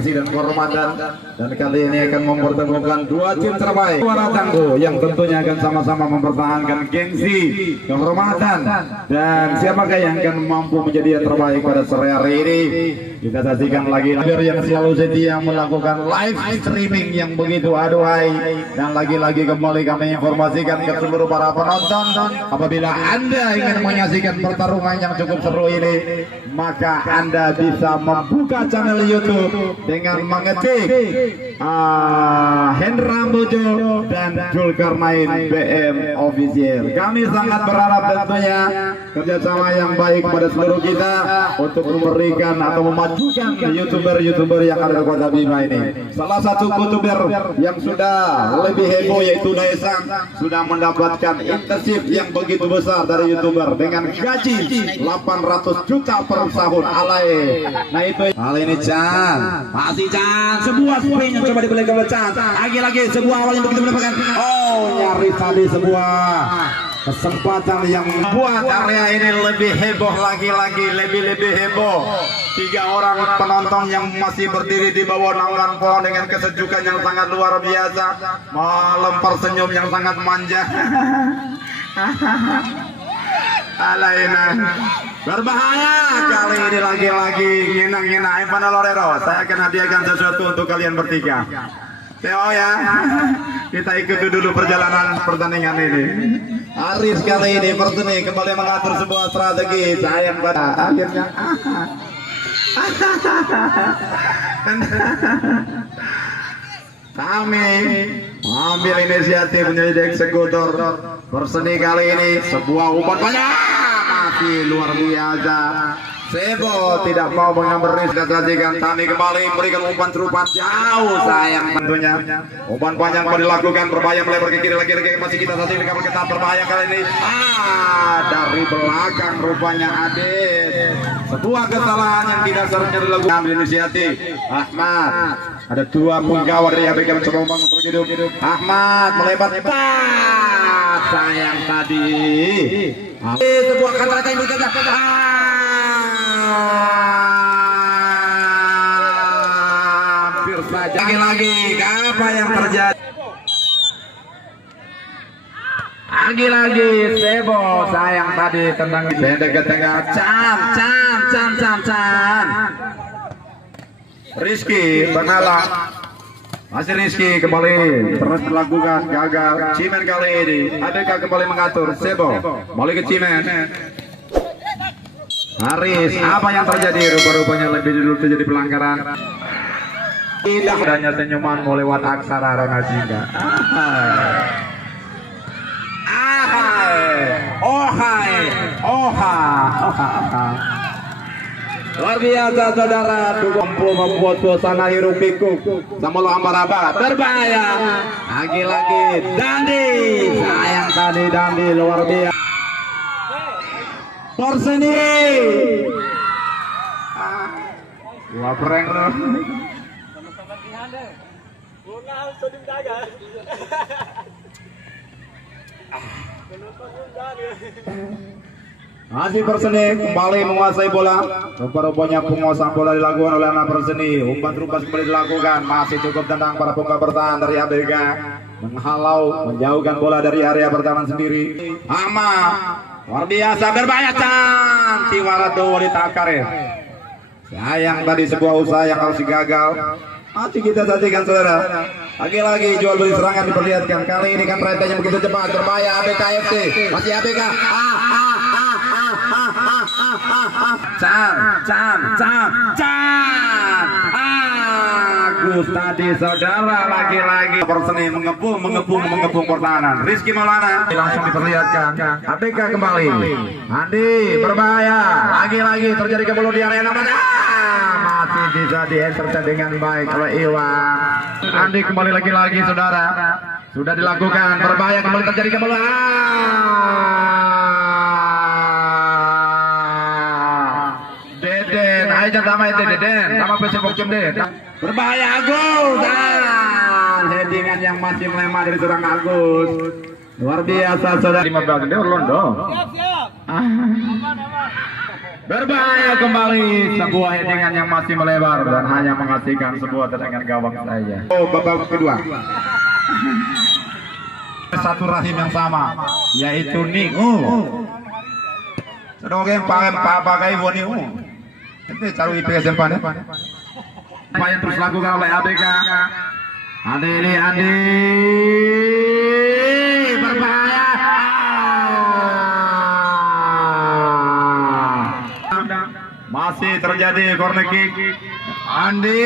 dan kehormatan, dan kali ini akan mempertemukan dua tim terbaik Suara Tangguh yang tentunya akan sama-sama mempertahankan gengsi, kehormatan, dan siapakah yang akan mampu menjadi yang terbaik pada sore hari ini. Kita saksikan lagi yang selalu setia melakukan live streaming yang begitu aduhai, dan lagi-lagi kembali kami informasikan ke seluruh para penonton, apabila Anda ingin menyaksikan pertarungan yang cukup seru ini, maka Anda bisa membuka channel YouTube dengan mengetik Hendra Bojo dan Zulkarnain BM Official. Kami sangat berharap tentunya kerjasama yang baik pada seluruh kita untuk memberikan atau memajukan youtuber-youtuber yang ada di Kota Bima ini. Salah satu youtuber yang sudah lebih heboh yaitu Daesang sudah mendapatkan intensif yang begitu besar dari youtuber dengan gaji 800 juta per tahun. Alay. Nah itu hal ini Chan. Masih Chan, sebuah spin yang coba dibeli oleh Chan. Lagi-lagi sebuah awal yang begitu mendapatkan. Oh, nyaris tadi sebuah kesempatan yang membuat area ini lebih heboh lagi-lagi, lebih heboh. 3 orang penonton yang masih berdiri di bawah naungan pohon dengan kesejukan yang sangat luar biasa, melempar senyum yang sangat manja. Alaina berbahaya kali ini lagi-lagi ngina-ngina Ivan Lorero. Saya akan hadiahkan sesuatu untuk kalian bertiga. Teo ya, kita ikuti dulu perjalanan pertandingan ini. Aris kali ini Perseni kembali mengatur sebuah strategi. Sayang pada akhirnya kami ambil inisiatif menjadi eksekutor. Perseni kali ini sebuah umpan banyak masih luar biasa. Sebo tidak mau mengambil risiko, sajikan kami kembali memberikan umpan serupa jauh, sayang tentunya. Umpan panjang mau dilakukan, berbahaya melebar ke kiri lagi masih kita saksikan kita berbahaya kali ini. Dari belakang rupanya Adit. Sebuah kesalahan yang tidak seharusnya dilakukan. Ambil inisiatif Ahmad. Ada 2 penggawa dari ABK mencoba membangun untuk hidup. Ahmad melebar, sayang tadi. Sebuah kata-kata yang bergerak. Hampir saja. Lagi-lagi apa yang terjadi? Lagi-lagi Sebo sayang tadi tendang pendek ke tengah. Can. Rizky mengalah. Masih Rizky kembali terus melakukan gagal. Cimen kali ini adakah kembali mengatur Sebo balik ke Cimen. Haris, apa yang terjadi? Rupa-rupanya lebih dulu terjadi pelanggaran. Tidak adanya senyuman lewat aksara Ronaldinho. Luar biasa saudara, membuat suasana hiruk pikuk sama lo ambar-ambar berbahaya. Lagi-lagi Dandi, sayang tadi Dandi luar biasa. Perseni, gua prank lo. Masih Perseni kembali menguasai bola. Rupa-rupanya penguasaan bola dilakukan oleh anak Perseni. Umpan terupas kembali dilakukan. Masih cukup tendang para pemain bertahan dari ABK, menghalau, menjauhkan bola dari area pertahanan sendiri. Luar biasa berbahaya Can. Tiwaradowo ditakar ya. Sayang tadi sebuah usaha yang harus gagal. Masih kita saksikan saudara. Lagi-lagi jual beli serangan diperlihatkan. Kali ini kan rentenya begitu cepat. Berbahaya ABK FC. Masih ABK. Can. Agus tadi saudara, lagi-lagi Perseni mengepung pertahanan. Rizky Maulana langsung diperlihatkan. ABK kembali. Andi berbahaya. Lagi-lagi terjadi kebulu di arena mana? Masih bisa di-entertain dengan baik oleh Iwan. Andi kembali lagi-lagi saudara. Sudah dilakukan, berbahaya kembali terjadi kebulu. Deden sama pesepok Deden berbahaya Agus dan headingan yang masih melemah dari seorang Agus. Luar biasa saudara. 15 dia Orlando. Berbahaya kembali sebuah headingan yang masih melebar dan hanya menghasilkan sebuah tendangan gawang saja. Oh, babak kedua. Satu rahim yang sama, yaitu Ningu. Sedoge yang pakai Ningu. Itu cari IPS yang pada. Apa yang terus lakukan oleh ABK? Andi berbahaya. Masih terjadi corner kick. Andi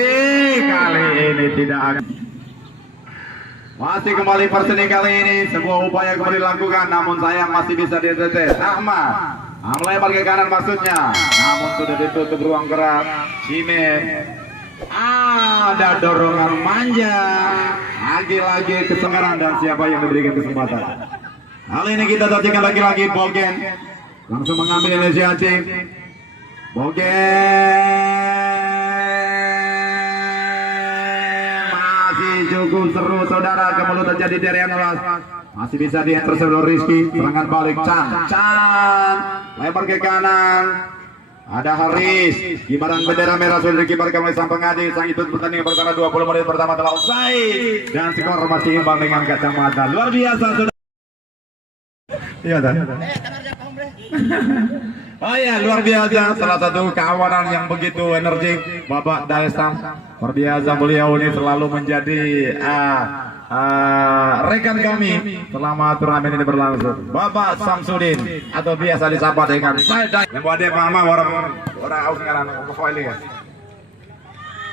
kali ini tidak. Masih kembali Perseni kali ini sebuah upaya kembali dilakukan, namun sayang masih bisa ditetes. Ahmad melebar ke kanan maksudnya, namun sudah ditutup ruang gerak. Cimen ada dorongan manja, lagi-lagi kesengaran dan siapa yang diberikan kesempatan. Kali ini kita saksikan lagi-lagi Bogen langsung mengambil inisiatif. Masih cukup seru saudara, kembali terjadi dari Anulas. Masih bisa diintercept oleh Rizky. Serangan balik Chan lebar ke kanan. Ada Haris, kibaran bendera merah sudah dikibarkan oleh sang pengadil. Sang itu pertandingan pertama 20 menit pertama telah usai dan skor masih imbang dengan kacamata. Luar biasa saudara. Iya dah. Oh ya, luar biasa, salah satu kawanan yang begitu energik, Bapak Daesam. Luar biasa, beliau ini selalu menjadi rekan kami selama turnamen ini berlangsung. Bapak Samsudin atau biasa disapa dengan saya. Yang buat dia mama orang sekarang ya.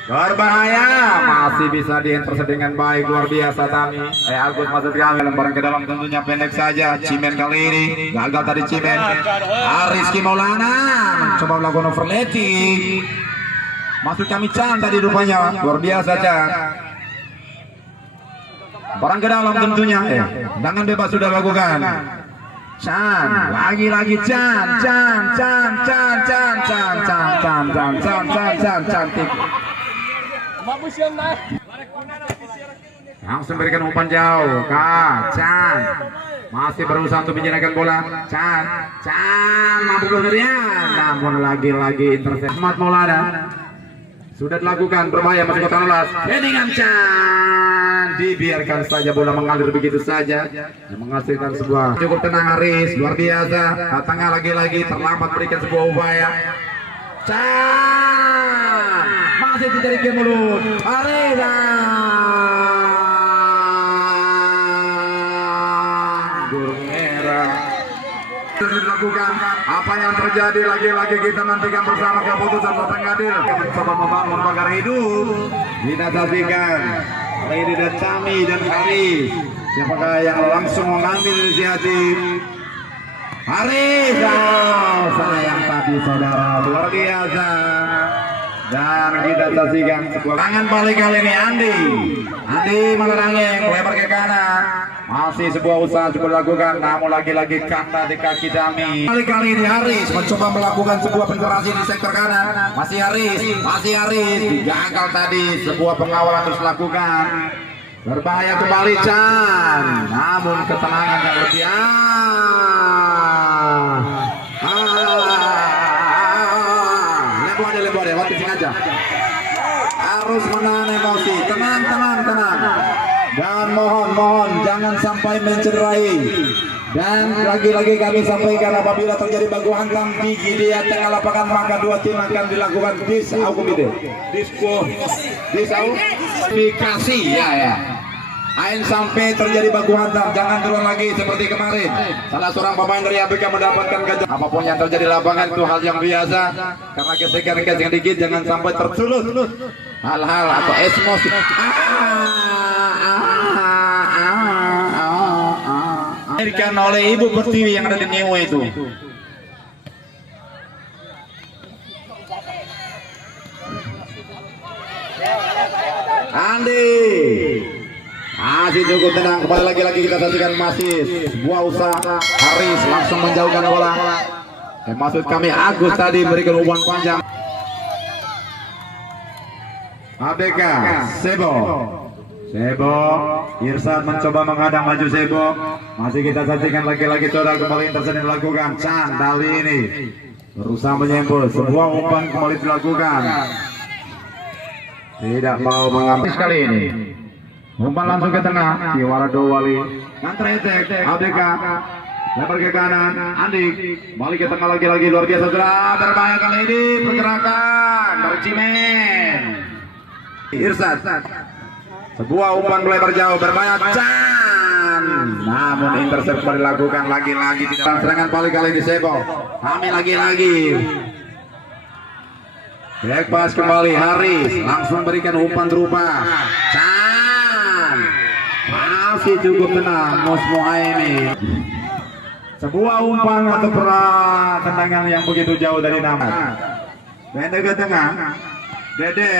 Berbahaya, masih bisa diintercept dengan baik, luar biasa Tami. Agus maksud kami, lemparan ke dalam tentunya pendek saja. Cimen kali ini gagal tadi Cimen. Rizky Maulana mencoba melakukan overletting. Maksud kami Chan tadi rupanya, luar biasa Chan. Lemparan ke dalam tentunya. Tendangan bebas sudah lakukan. Chan, lagi-lagi Chan, cantik. Langsung berikan umpan jauh, Chan masih berusaha untuk menjernihkan bola. Chan mampu pelarian, namun lagi-lagi intercept. Ahmad Maulana sudah dilakukan, berbahaya masih kota Anulas. Dengan Chan dibiarkan saja bola mengalir begitu saja, yang menghasilkan sebuah cukup tenang. Haris luar biasa, datangnya lagi-lagi terlambat berikan sebuah upaya. Chan masih terjadi ke mulut Arena burung merah. Dilakukan apa yang terjadi, lagi-lagi kita nantikan bersama keputusan Bapak Adil. Mencoba membangun pagar hidup, kita saksikan Lady dan Cami dan Haris, siapakah yang langsung mengambil inisiatif. Haris, sayang tadi saudara, luar biasa. Dan kita saksikan sebuah tangan balik kali ini Andi menerangin lebar ke kanan. Masih sebuah usaha coba dilakukan, namun lagi-lagi kata di kaki Dami. Kali ini Haris mencoba melakukan sebuah penetrasi di sektor kanan. Masih Haris gagal tadi, sebuah pengawalan terus dilakukan. Berbahaya kembali Chan, namun ketenangan yang lebih lembut waktu sini aja. Harus menahan emosi, tenang. Dan mohon jangan sampai mencederai. Dan lagi-lagi kami sampaikan, apabila terjadi baku hantam di dia tengah lapangan, maka dua tim akan dilakukan diskualifikasi ya. Ain sampai terjadi baku hantam, jangan terulang lagi seperti kemarin. Salah seorang pemain dari ABK mendapatkan gajah. Apapun yang terjadi di lapangan itu hal yang biasa. Karena gesekan dikit, jangan sampai tersulut hal-hal atau emosi. Diberikan oleh Ibu Pertiwi yang ada di Niue itu. Andi masih cukup tenang, kembali lagi kita saksikan masih sebuah usaha. Haris langsung menjauhkan bola. Maksud kami Agus tadi memberikan umpan panjang. ABK Sebo Sebo, Irsad mencoba menghadang maju Sebo. Masih kita saksikan lagi-lagi saudara kembali intercept dilakukan. Chan kali ini berusaha menyempul, sebuah umpan kembali dilakukan. Tidak mau mengambil kali ini. Umpan langsung ke tengah, Kiwara Dowali. Nantretek, ABK. Lebar ke kanan, Andik. Balik ke tengah lagi-lagi, luar biasa saudara. Berbahaya kali ini, pergerakan dari Cimen. Irsad. Sebuah umpan melebar jauh, berbahaya. Chan. Namun intercept dilakukan lagi-lagi. Tidak serangan balik kali ini Sebo. Kami lagi-lagi. Back pass kembali Haris. Langsung berikan umpan berupa Chan. Masih cukup tenang Mus Muhaimi. Sebuah umpan atau tendangan yang begitu jauh dari nama. Pendek ke tengah. Dede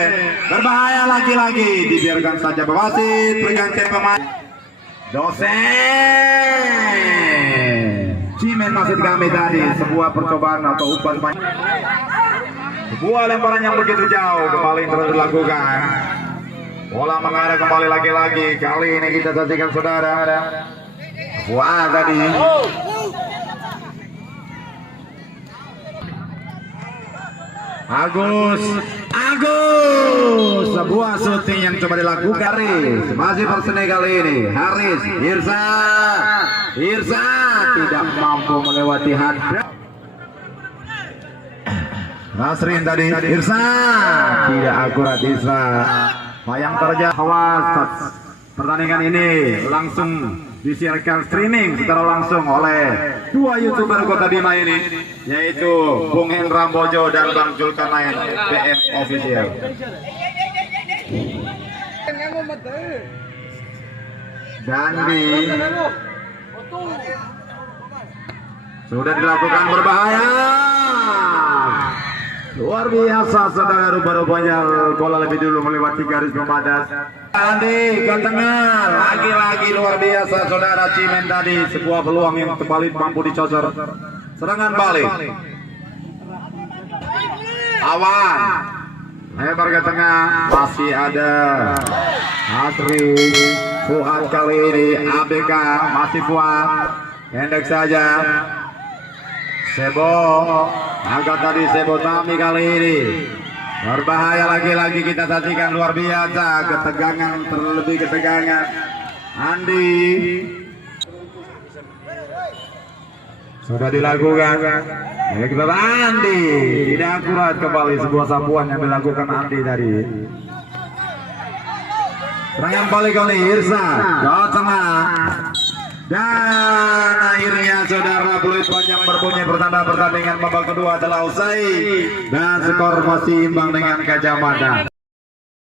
berbahaya lagi-lagi, dibiarkan saja wasit, berikan ke pemain. Dosen Cimen masih kami tadi, sebuah percobaan atau umpan sebuah lemparan yang begitu jauh kembali terus dilakukan. Bola mengarah kembali lagi-lagi, kali ini kita saksikan saudara. Wah tadi Agus, sebuah syuting yang coba dilakukan Haris, masih berseni kali ini Haris, Irsa tidak mampu melewati hadap. Nasrin tadi, Irsa tidak akurat. Irsa yang terjadi awas pertandingan ini langsung disiarkan streaming secara langsung oleh dua YouTuber Kota Bima ini, yaitu Bung Hendra Bojo dan Bang Zulkarnain BM Official. Dandi sudah dilakukan berbahaya. Luar biasa saudara, rupa-rupanya bola lebih dulu melewati garis pembatas. Andi ke tengah, lagi-lagi luar biasa saudara. Cimen tadi sebuah peluang yang kembali mampu dicocor. Serangan balik. Awan lebar ke tengah, masih ada Asri. Fuad kali ini, ABK masih Fuad, pendek saja. Sebo agak tadi Sebo Tami kali ini berbahaya lagi-lagi, kita saksikan luar biasa ketegangan, terlebih ketegangan. Andi sudah dilakukan. Andi tidak akurat, kembali sebuah sapuan yang dilakukan Andi tadi. Serangan balik kali Irsa ke tengah. Dan akhirnya saudara peluit panjang berbunyi, pertanda pertandingan babak kedua telah usai dan skor masih imbang dengan Gajah Mada.